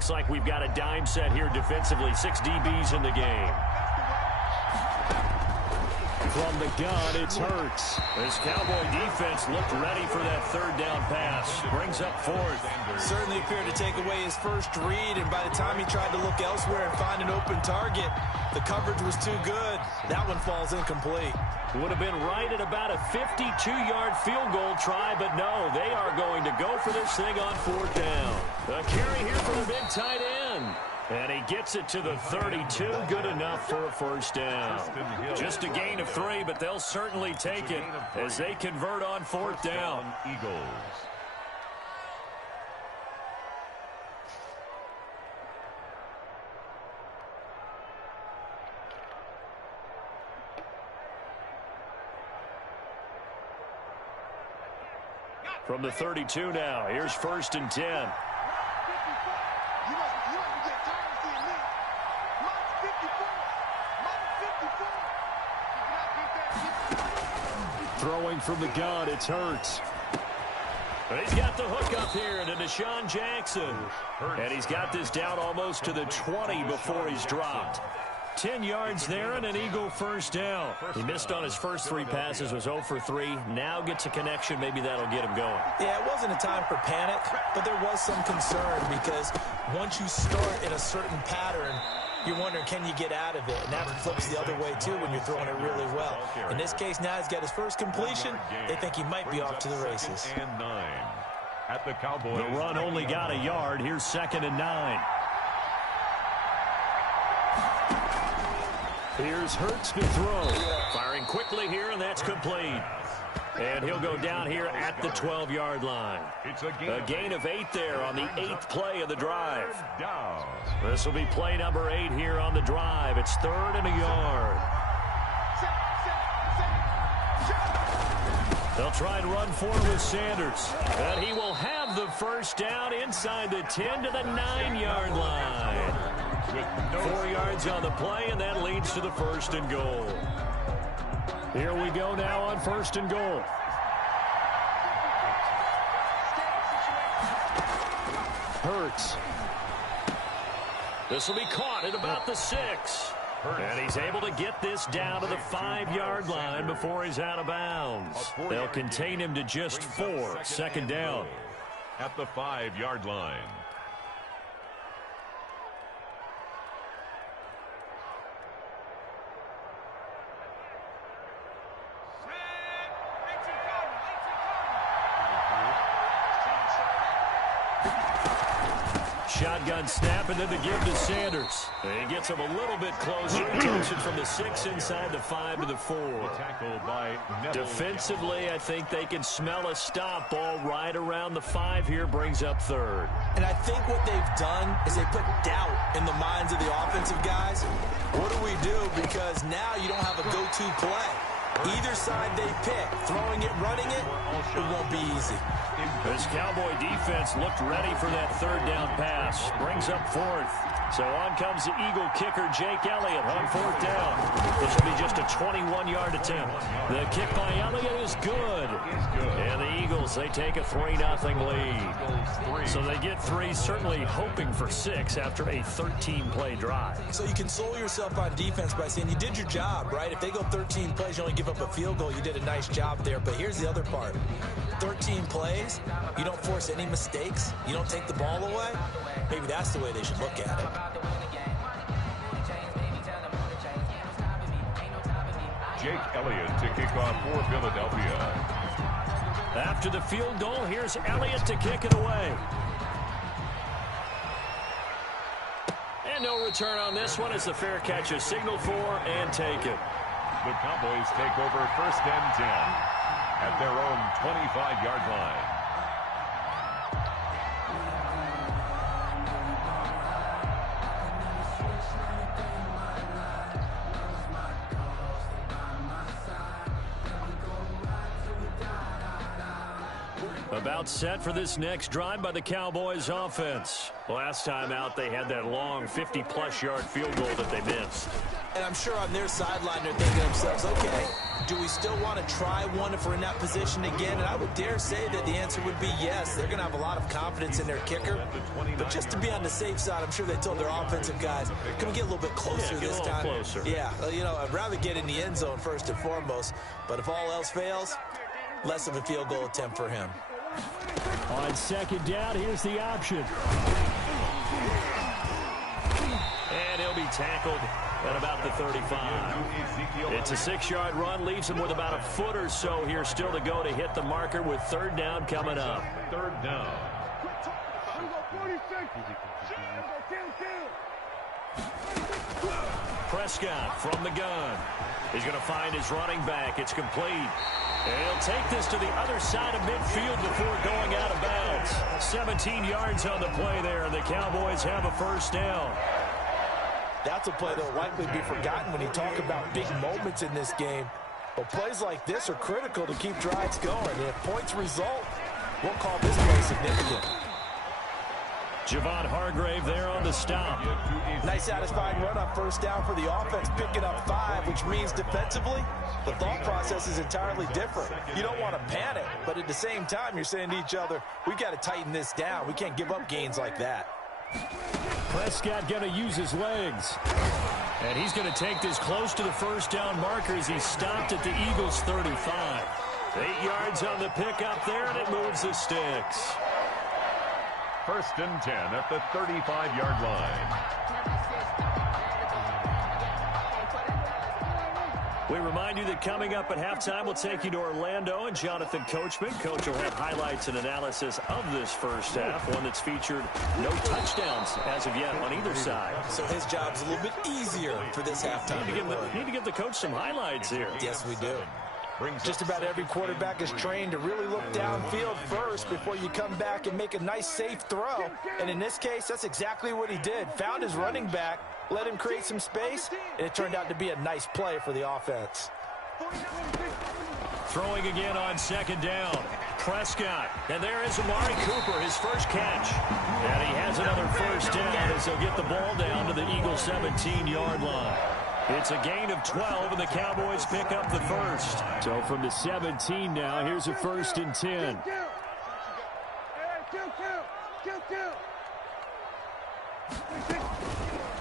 looks like we've got a dime set here defensively. 6 DBs in the game. From the gun, it's Hurts. This Cowboy defense looked ready for that third down pass. Brings up fourth. Certainly appeared to take away his first read, and by the time he tried to look elsewhere and find an open target, the coverage was too good. That one falls incomplete. Would have been right at about a 52-yard field goal try, but no, they are going to go for this thing on fourth down. A carry here for the big tight end. And he gets it to the 32. Good enough for a first down. Just a gain of 3, but they'll certainly take it as they convert on fourth down. Eagles. From the 32 now, here's 1st and 10. Throwing from the gun, it's Hurts. He's got the hook up here to Deshaun Jackson. And he's got this down almost to the 20 before he's dropped. 10 yards there and an Eagle first down. He missed on his first 3 passes, was 0 for 3. Now gets a connection. Maybe that'll get him going. Yeah, it wasn't a time for panic, but there was some concern because once you start in a certain pattern, you're wondering, can you get out of it? And that flips the other way, too, when you're throwing it really well. In this case, now he's got his first completion. They think he might be off to the races. And 9 at the Cowboys. The run only got a yard. Here's 2nd and 9. Here's Hurts to throw. Firing quickly here, and that's complete. And he'll go down here at the 12-yard line. It's a gain of 8 there on the 8th play of the drive. Down. This will be play number 8 here on the drive. It's 3rd and a yard. They'll try and run forward with Sanders. And he will have the first down inside the 10 to the 9-yard line. 4 yards on the play, and that leads to the 1st and goal. Here we go now on 1st and goal. Hurts. This will be caught at about the 6. And he's able to get this down to the 5-yard line before he's out of bounds. They'll contain him to just 4. 2nd down. At the 5-yard line. Shotgun snap, and then the give to Sanders. And he gets him a little bit closer. He takes it from the 6 inside the 5 to the 4. Tackled by Defensively, I think they can smell a stop. Ball right around the 5 here, brings up 3rd. And I think what they've done is they put doubt in the minds of the offensive guys. What do we do? Because now you don't have a go-to play. Either side they pick, throwing it, running it, it won't be easy. This Cowboy defense looked ready for that 3rd down pass. Brings up 4th. So on comes the Eagle kicker, Jake Elliott, on 4th down. This will be just a 21-yard attempt. The kick by Elliott is good. And the Eagles, they take a 3-0 lead. So they get 3, certainly hoping for 6 after a 13-play drive. So you console yourself on defense by saying you did your job, right? If they go 13 plays, you only give up a field goal, you did a nice job there. But here's the other part. 13 plays, you don't force any mistakes, you don't take the ball away. Maybe that's the way they should look at it. Jake Elliott to kick off for Philadelphia. After the field goal, here's Elliott to kick it away. And no return on this one as the fair catch is signaled for and taken. The Cowboys take over 1st and 10 at their own 25-yard line. About set for this next drive by the Cowboys offense. Last time out, they had that long 50-plus yard field goal that they missed. And I'm sure on their sideline they're thinking to themselves, okay, do we still want to try one if we're in that position again? And I would dare say that the answer would be yes. They're going to have a lot of confidence in their kicker. But just to be on the safe side, I'm sure they told their offensive guys, can we get a little bit closer this time? Closer. Yeah, you know, I'd rather get in the end zone first and foremost. But if all else fails, less of a field goal attempt for him. On second down, here's the option. And he'll be tackled at about the 35. It's a 6-yard run, leaves him with about a foot or so here still to go to hit the marker with third down coming up. Third down. Prescott from the gun. He's going to find his running back. It's complete. And he'll take this to the other side of midfield before going out of bounds. 17 yards on the play there, and the Cowboys have a first down. That's a play that will likely be forgotten when you talk about big moments in this game. But plays like this are critical to keep drives going. And if points result, we'll call this play significant. Javon Hargrave there on the stop. Nice satisfying run on first down for the offense, picking up 5, which means defensively, the thought process is entirely different. You don't want to panic, but at the same time, you're saying to each other, we've got to tighten this down. We can't give up gains like that. Prescott going to use his legs. And he's going to take this close to the first down marker as he stopped at the Eagles' 35. 8 yards on the pickup there, and it moves the sticks. First and 10 at the 35-yard line. We remind you that coming up at halftime, we'll take you to Orlando and Jonathan Coachman. Coach will have highlights and analysis of this first half, one that's featured no touchdowns as of yet on either side. So his job's a little bit easier for this halftime. Need to give the coach some highlights here. Yes, we do. Just about every quarterback is trained to really look downfield first before you come back and make a nice, safe throw. And in this case, that's exactly what he did. Found his running back, let him create some space, and it turned out to be a nice play for the offense. Throwing again on second down. Prescott. And there is Amari Cooper, his first catch. And he has another first down as he'll get the ball down to the Eagles' 17-yard line. It's a gain of 12, and the Cowboys pick up the first. So from the 17 now, here's a first and 10.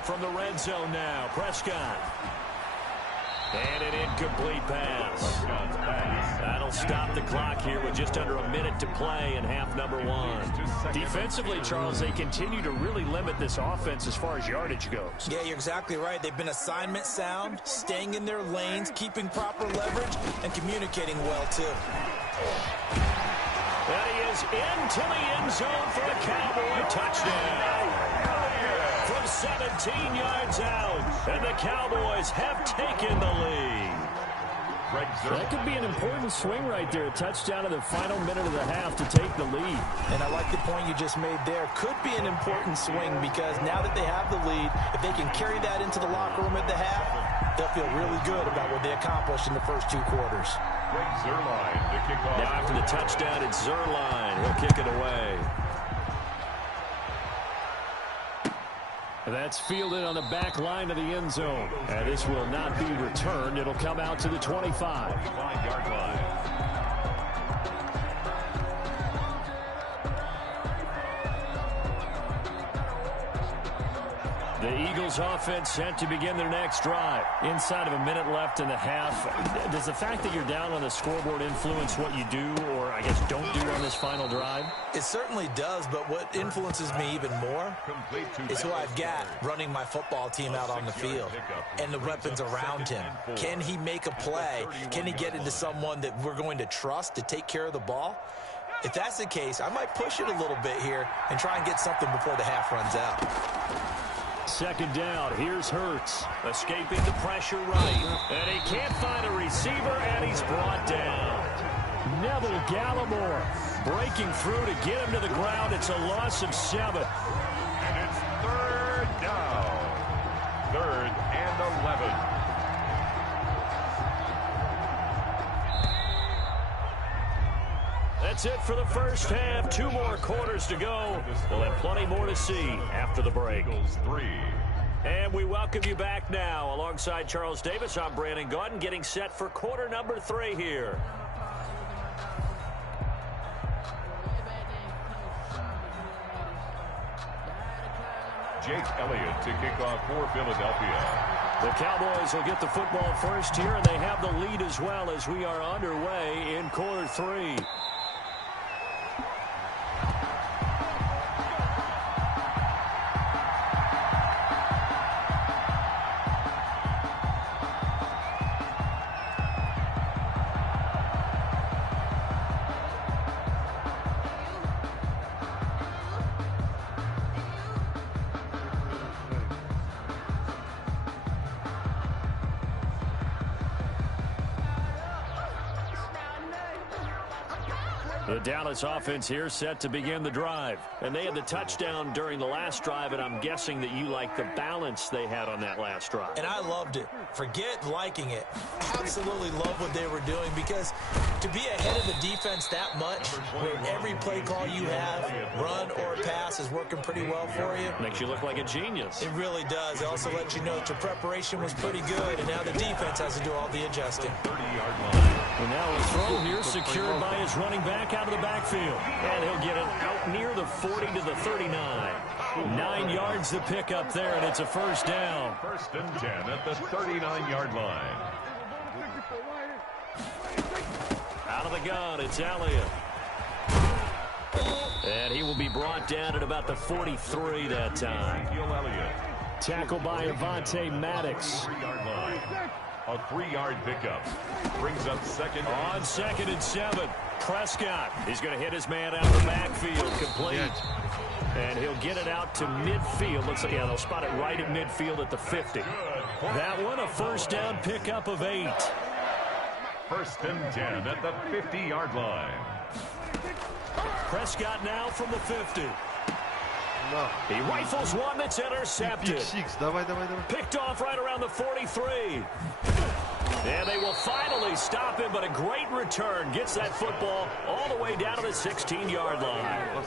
From the red zone now, Prescott. And an incomplete pass. That'll stop the clock here with just under a minute to play in half number 1. Defensively, Charles, they continue to really limit this offense as far as yardage goes. Yeah, you're exactly right. They've been assignment sound, staying in their lanes, keeping proper leverage, and communicating well, too. And he is into the end zone for a Cowboy touchdown. From 17 yards out, and the Cowboys have taken the lead. That could be an important swing right there. A touchdown in the final minute of the half to take the lead. And I like the point you just made there. Could be an important swing because now that they have the lead, if they can carry that into the locker room at the half, they'll feel really good about what they accomplished in the first 2 quarters. Zerline to kick off. Now after the touchdown, it's Zerline. He'll kick it away. That's fielded on the back line of the end zone. And this will not be returned. It'll come out to the 25. 25-yard line. The Eagles offense set to begin their next drive. Inside of a minute left in the half. Does the fact that you're down on the scoreboard influence what you do or, I guess, don't do on this final drive? It certainly does, but what influences me even more is who I've got running my football team out on the field and the weapons around him. Can he make a play? Can he get into someone that we're going to trust to take care of the ball? If that's the case, I might push it a little bit here and try and get something before the half runs out. Second down, here's Hurts. Escaping the pressure right. And he can't find a receiver, and he's brought down. Neville Gallimore breaking through to get him to the ground. It's a loss of 7. And it's third down. 3rd and 11. That's it for the first half. 2 more quarters to go. We'll have plenty more to see after the break. Eagles 3. And we welcome you back now. Alongside Charles Davis, I'm Brandon Gaudin, getting set for quarter number 3 here. Jake Elliott to kick off for Philadelphia. The Cowboys will get the football first here, and they have the lead as well as we are underway in quarter 3. The Dallas offense here set to begin the drive. And they had the touchdown during the last drive, and I'm guessing that you like the balance they had on that last drive. And I loved it. Forget liking it. Absolutely love what they were doing, because to be ahead of the defense that much, where every play call you have, run or pass, is working pretty well for you. Makes you look like a genius. It really does. It also lets you know that your preparation was pretty good, and now the defense has to do all the adjusting. 30-yard line. And now a throw here secured by his running back out of the backfield. And he'll get it out near the 40 to the 39. 9 yards to pick up there, and it's a first down. 1st and 10 at the 39-yard line. Out of the gun, it's Elliott. And he will be brought down at about the 43 that time. Tackled by Avonte Maddox. 3-yard line. A 3-yard pickup. Brings up second. On 2nd and 7. Prescott. He's going to hit his man out of the backfield. Complete. And he'll get it out to midfield. Looks like, yeah, they'll spot it right at midfield at the 50. That one, a first down pickup of 8. 1st and 10 at the 50-yard line. Prescott now from the 50. He rifles one that's intercepted. Picked off right around the 43. And they will finally stop him, but a great return. Gets that football all the way down to the 16-yard line.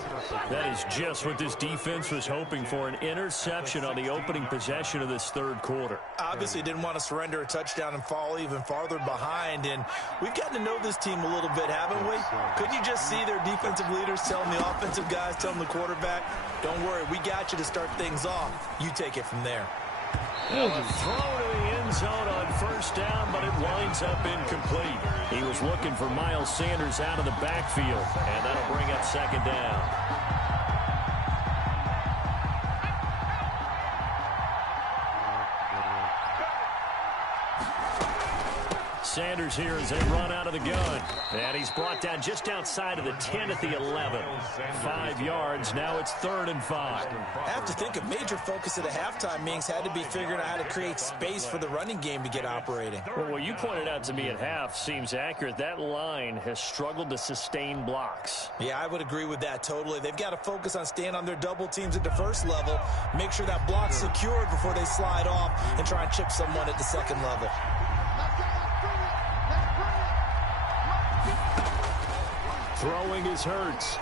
That is just what this defense was hoping for, an interception on the opening possession of this 3rd quarter. Obviously didn't want to surrender a touchdown and fall even farther behind. And we've gotten to know this team a little bit, haven't we? Couldn't you just see their defensive leaders telling the offensive guys, telling the quarterback, don't worry, we got you to start things off. You take it from there. Throw to the end zone on 1st down, but it winds up incomplete. He was looking for Miles Sanders out of the backfield, and that'll bring up 2nd down. Sanders here as they run out of the gun. And he's brought down just outside of the 10 at the 11. 5 yards. Now it's 3rd and 5. I have to think a major focus of the halftime meetings had to be figuring out how to create space for the running game to get operating. Well, what you pointed out to me at half seems accurate. That line has struggled to sustain blocks. Yeah, I would agree with that totally. They've got to focus on staying on their double teams at the 1st level, make sure that block's secured before they slide off and try and chip someone at the 2nd level. Throwing is Hurts.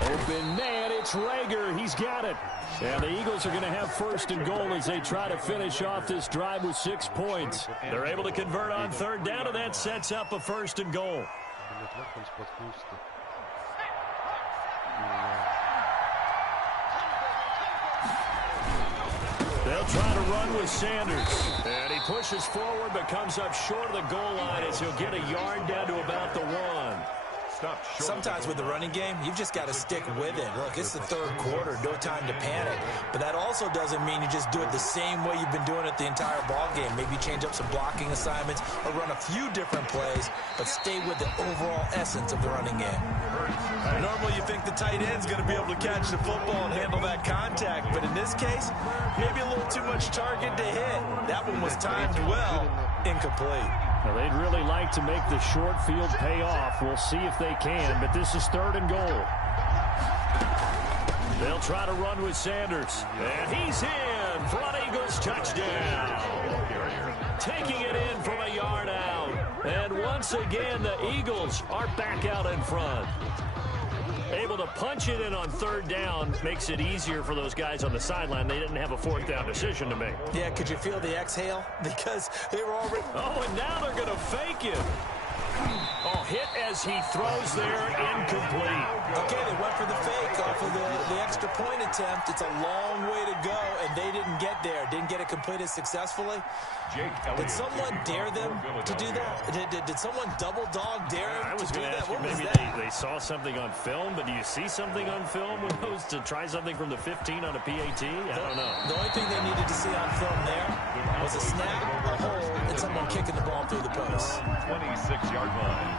Open man, it's Rager. He's got it. And the Eagles are going to have 1st and goal as they try to finish off this drive with 6 points. They're able to convert on 3rd down, and that sets up a 1st and goal. They'll try to run with Sanders. And he pushes forward but comes up short of the goal line as he'll get a yard down to about the 1. Sometimes with the running game, you've just got to stick with it. Look, it's the 3rd quarter, no time to panic. But that also doesn't mean you just do it the same way you've been doing it the entire ball game. Maybe change up some blocking assignments or run a few different plays, but stay with the overall essence of the running game. Normally you think the tight end's going to be able to catch the football and handle that contact, but in this case, maybe a little too much target to hit. That one was timed well, incomplete. Now, they'd really like to make the short field pay off. We'll see if they can, but this is 3rd and goal. They'll try to run with Sanders. And he's in for an Eagles touchdown. Taking it in from a yard out. And once again, the Eagles are back out in front. Able to punch it in on third down makes it easier for those guys on the sideline. They didn't have a fourth down decision to make. Yeah, could you feel the exhale? Because they were already... Oh, and now they're going to fake it. Oh, hit as he throws there, incomplete. Okay, they went for the fake off of the extra point attempt. It's a long way to go, and they didn't get there. Didn't get it completed successfully. Did someone dare them to do that? Did someone double dog dare them I was to do going to that? ask you, What was maybe that? they saw something on film, but do you see something on film with those to try something from the 15 on a PAT? I don't know. The only thing they needed to see on film there was a snap, a hole, and someone kicking the ball through the post. 26-yard line.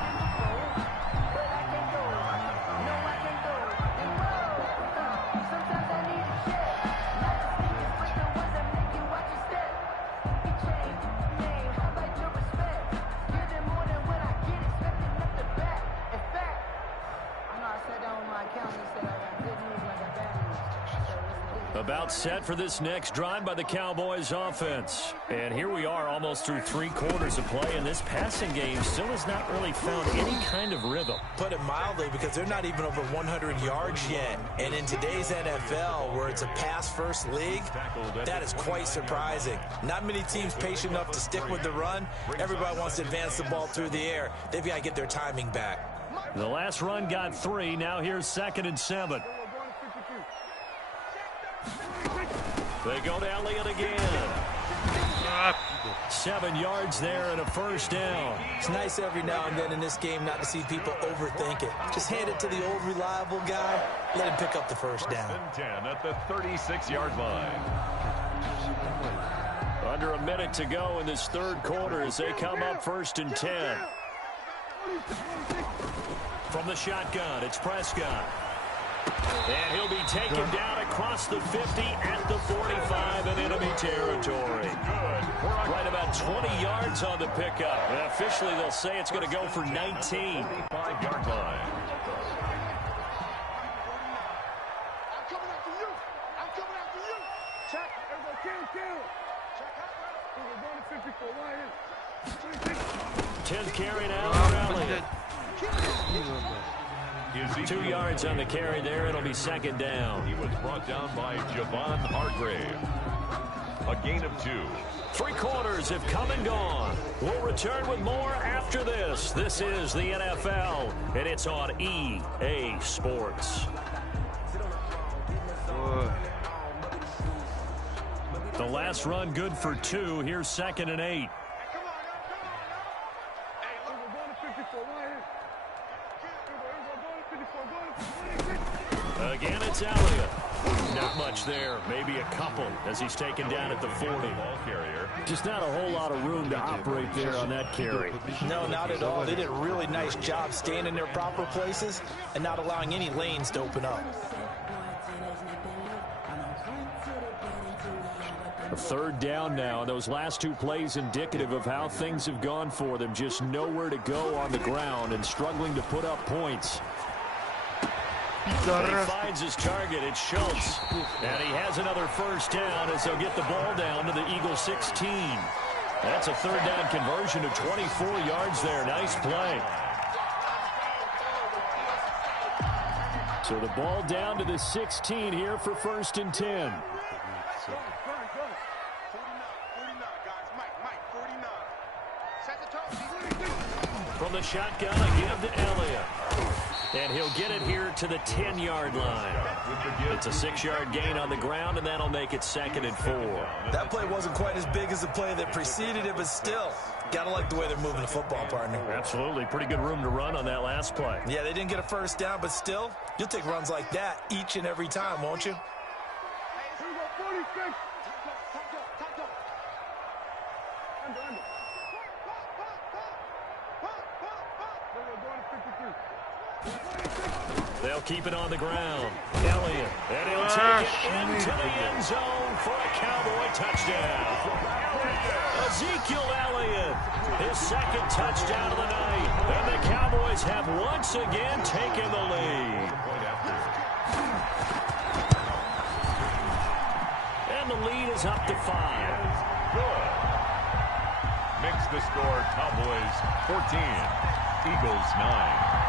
About set for this next drive by the Cowboys offense. And here we are almost through 3 quarters of play, and this passing game still has not really found any kind of rhythm. Put it mildly, because they're not even over 100 yards yet. And in today's NFL, where it's a pass-first league, that is quite surprising. Not many teams patient enough to stick with the run. Everybody wants to advance the ball through the air. They've got to get their timing back. The last run got 3. Now here's 2nd and 7. They go to Elliott again. 7 yards there and a first down. It's nice every now and then in this game not to see people overthink it. Just hand it to the old reliable guy. Let him pick up the first down. 10 at the 36-yard line. Under a minute to go in this third quarter as they come up 1st and 10. From the shotgun, it's Prescott. And he'll be taken down across the 50 at the 45 in enemy territory. Right about 20 yards on the pickup. And officially, they'll say it's going to go for 19. 5-yard line. I'm coming after you. I'm coming after you. Check. Everybody kill. Check out. 10th carry now for Elliott. 2 yards on the carry there. It'll be 2nd down. He was brought down by Javon Hargrave. A gain of 2. 3 quarters have come and gone. We'll return with more after this. This is the NFL, and it's on EA Sports. The last run good for 2. Here's 2nd and 8. Again, it's Elliott. Not much there. Maybe a couple as he's taken down at the 40. Ball carrier. Just not a whole lot of room to operate there on that carry. No, not at all. They did a really nice job staying in their proper places and not allowing any lanes to open up. A 3rd down now. Those last 2 plays indicative of how things have gone for them. Just nowhere to go on the ground and struggling to put up points. He finds his target. It's Schultz. And he has another first down as they'll get the ball down to the Eagles 16. That's a 3rd down conversion of 24 yards there. Nice play. So the ball down to the 16 here for 1st and 10. From the shotgun, again to Elliott. And he'll get it here to the 10-yard line. It's a 6-yard gain on the ground, and that'll make it 2nd and 4. That play wasn't quite as big as the play that preceded it, but still, gotta like the way they're moving the football, partner. Absolutely. Pretty good room to run on that last play. Yeah, they didn't get a first down, but still, you'll take runs like that each and every time, won't you? They'll keep it on the ground. Elliott, and he'll take it into the end zone for a Cowboy touchdown. Ezekiel Elliott, his 2nd touchdown of the night. And the Cowboys have once again taken the lead. And the lead is up to 5. Good. Makes the score Cowboys 14, Eagles 9.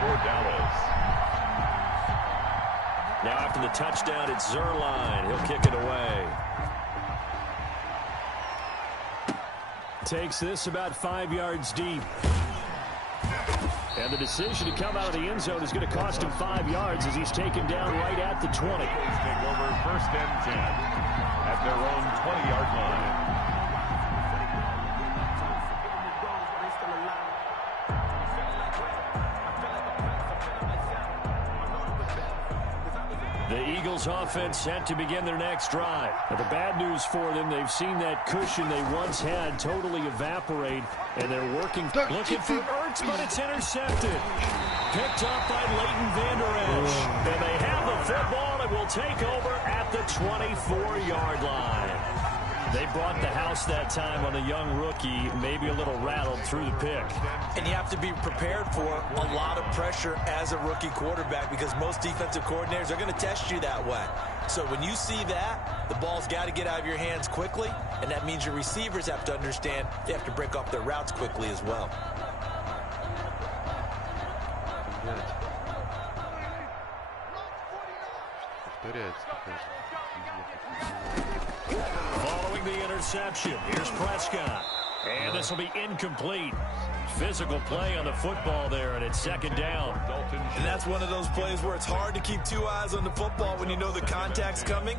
For Dallas. Now after the touchdown, it's Zerline. He'll kick it away. Takes this about 5 yards deep. And the decision to come out of the end zone is going to cost him 5 yards as he's taken down right at the 20. Take over 1st and 10 at their own 20-yard line. The Eagles offense set to begin their next drive. Now, the bad news for them, they've seen that cushion they once had totally evaporate, and they're looking for Ertz, but it's intercepted. Picked up by Leighton Vander Esch. And they have the football and will take over at the 24-yard line. They brought the house that time on the young rookie, maybe a little rattled through the pick. And you have to be prepared for a lot of pressure as a rookie quarterback because most defensive coordinators are going to test you that way. So when you see that, the ball's got to get out of your hands quickly, and that means your receivers have to understand they have to break off their routes quickly as well. Following the interception, here's Prescott. And this will be incomplete. Physical play on the football there, and it's 2nd down. And that's one of those plays where it's hard to keep 2 eyes on the football when you know the contact's coming,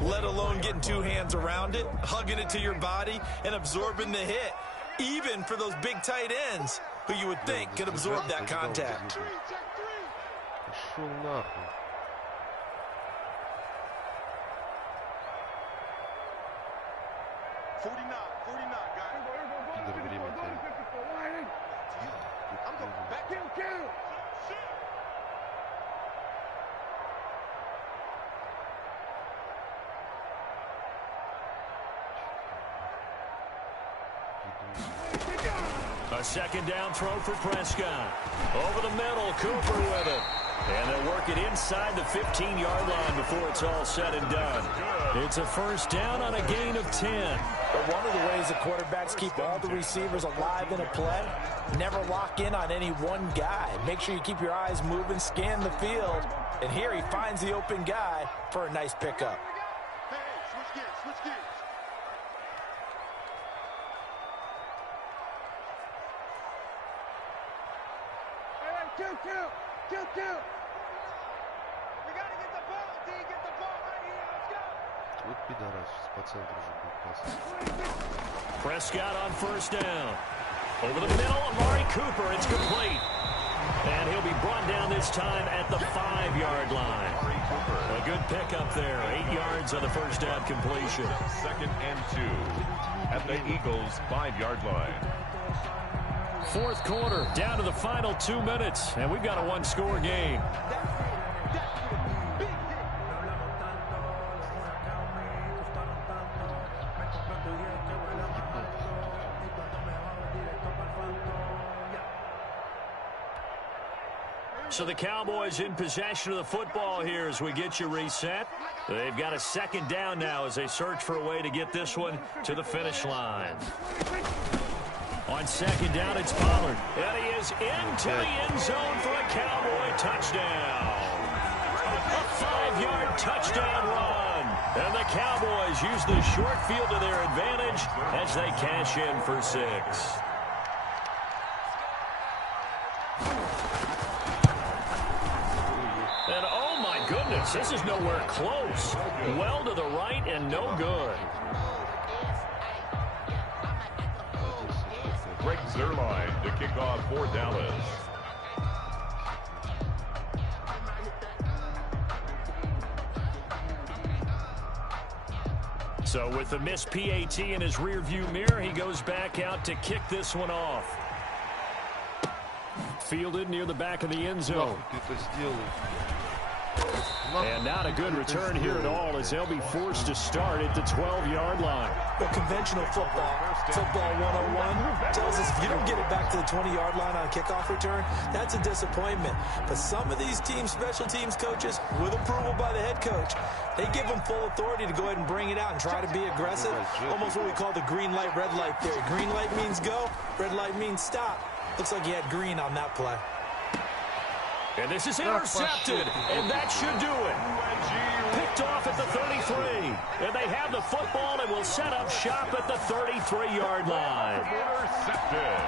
let alone getting 2 hands around it, hugging it to your body, and absorbing the hit, even for those big tight ends who you would think could absorb that contact. 49, guys. I'm going back. Kill. A 2nd down throw for Prescott. Over the middle, Cooper with it. And they'll work it inside the 15-yard line before it's all said and done. It's a 1st down on a gain of 10. But one of the ways the quarterbacks keep all the receivers alive in a play, never lock in on any one guy. Make sure you keep your eyes moving, scan the field. And here he finds the open guy for a nice pickup. Hey, switch gears. Kill. We gotta get the ball, D. Get the ball right here. Let's go. Вот пидорас, по центру же будет пас. Prescott on 1st down. Over the middle, Amari Cooper. It's complete. And he'll be brought down this time at the 5-yard line. A good pickup there. 8 yards on the 1st down completion. 2nd and 2 at the Eagles' 5-yard line. 4th quarter, down to the final 2 minutes, and we've got a 1-score game. So the Cowboys in possession of the football here as we get you reset. They've got a 2nd down now as they search for a way to get this one to the finish line. On 2nd down, it's Pollard. And he is into the end zone for a Cowboy touchdown. A 5-yard touchdown run. And the Cowboys use the short field to their advantage as they cash in for 6. And oh my goodness, this is nowhere close. Well to the right and no good. Greg Zerline to kick off for Dallas. So with the missed PAT in his rearview mirror, he goes back out to kick this one off. Fielded near the back of the end zone. And not a good return here at all, as they'll be forced to start at the 12-yard line. Well, conventional football 101, tells us if you don't get it back to the 20-yard line on a kickoff return, that's a disappointment. But some of these teams, special teams coaches, with approval by the head coach, they give them full authority to go ahead and bring it out and try to be aggressive. Almost what we call the green light, red light theory. Green light means go, red light means stop. Looks like he had green on that play. And this is intercepted, and that should do it. Picked off at the 33, and they have the football and will set up shop at the 33-yard line. Intercepted.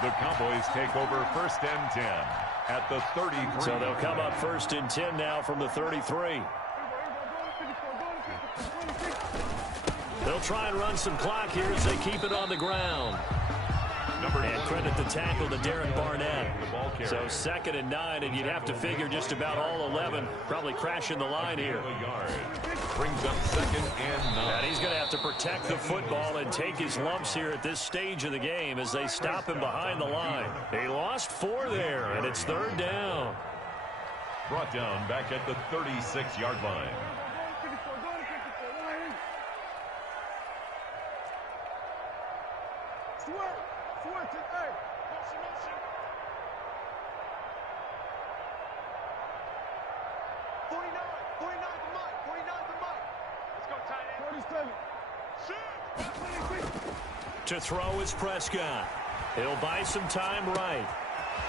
The Cowboys take over 1st and 10 at the 33. So they'll come up 1st and 10 now from the 33. They'll try and run some clock here as they keep it on the ground. And credit the tackle to Derek Barnett. So 2nd and 9, and you'd have to figure just about all 11 probably crashing the line here. Brings up 2nd and 9. And he's going to have to protect the football and take his lumps here at this stage of the game as they stop him behind the line. They lost 4 there, and it's 3rd down. Brought down back at the 36-yard line. To throw is Prescott. He'll buy some time right.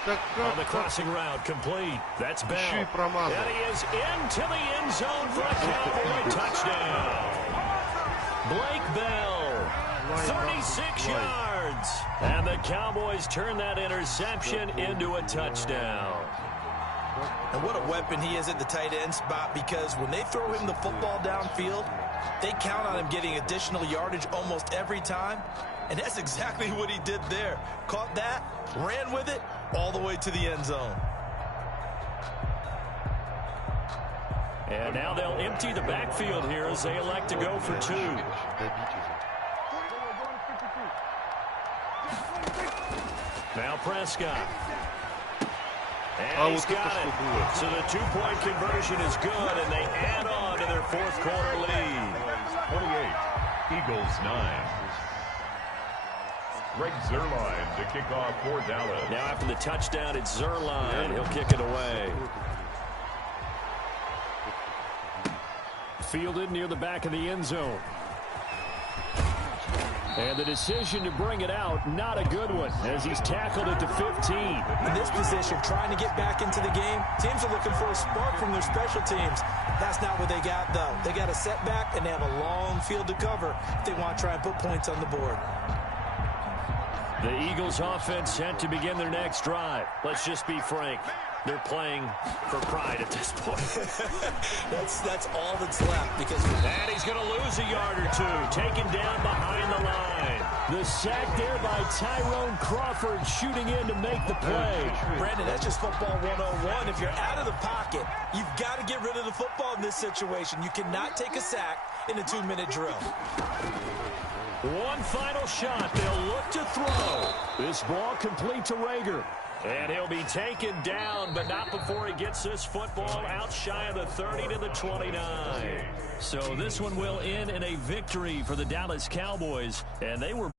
On the crossing route, complete. That's Bell. And he is into the end zone for a Cowboy touchdown. Blake Bell, 36 yards. And the Cowboys turn that interception into a touchdown. And what a weapon he is at the tight end spot, because when they throw him the football downfield, they count on him getting additional yardage almost every time. And that's exactly what he did there. Caught that, ran with it, all the way to the end zone. And now they'll empty the backfield here as they elect to go for 2. Now Prescott. And he's got it. So the 2-point conversion is good, and they add on to their 4th quarter lead. 28, Eagles 9. Greg Zuerlein to kick off for Dallas. Now after the touchdown, it's Zuerlein. He'll kick it away. Fielded near the back of the end zone. And the decision to bring it out, not a good one, as he's tackled at the 15. In this position, trying to get back into the game, teams are looking for a spark from their special teams. That's not what they got, though. They got a setback, and they have a long field to cover if they want to try and put points on the board. The Eagles offense set to begin their next drive. Let's just be frank. They're playing for pride at this point. that's all that's left, because and he's going to lose a yard or 2, taken down behind the line. The sack there by Tyrone Crawford, shooting in to make the play. Brandon, that's just football 101. If you're out of the pocket, you've got to get rid of the football in this situation. You cannot take a sack in a 2-minute drill. One final shot. They'll look to throw. This ball complete to Rager. And he'll be taken down, but not before he gets this football out shy of the 30 to the 29. So this one will end in a victory for the Dallas Cowboys, and they were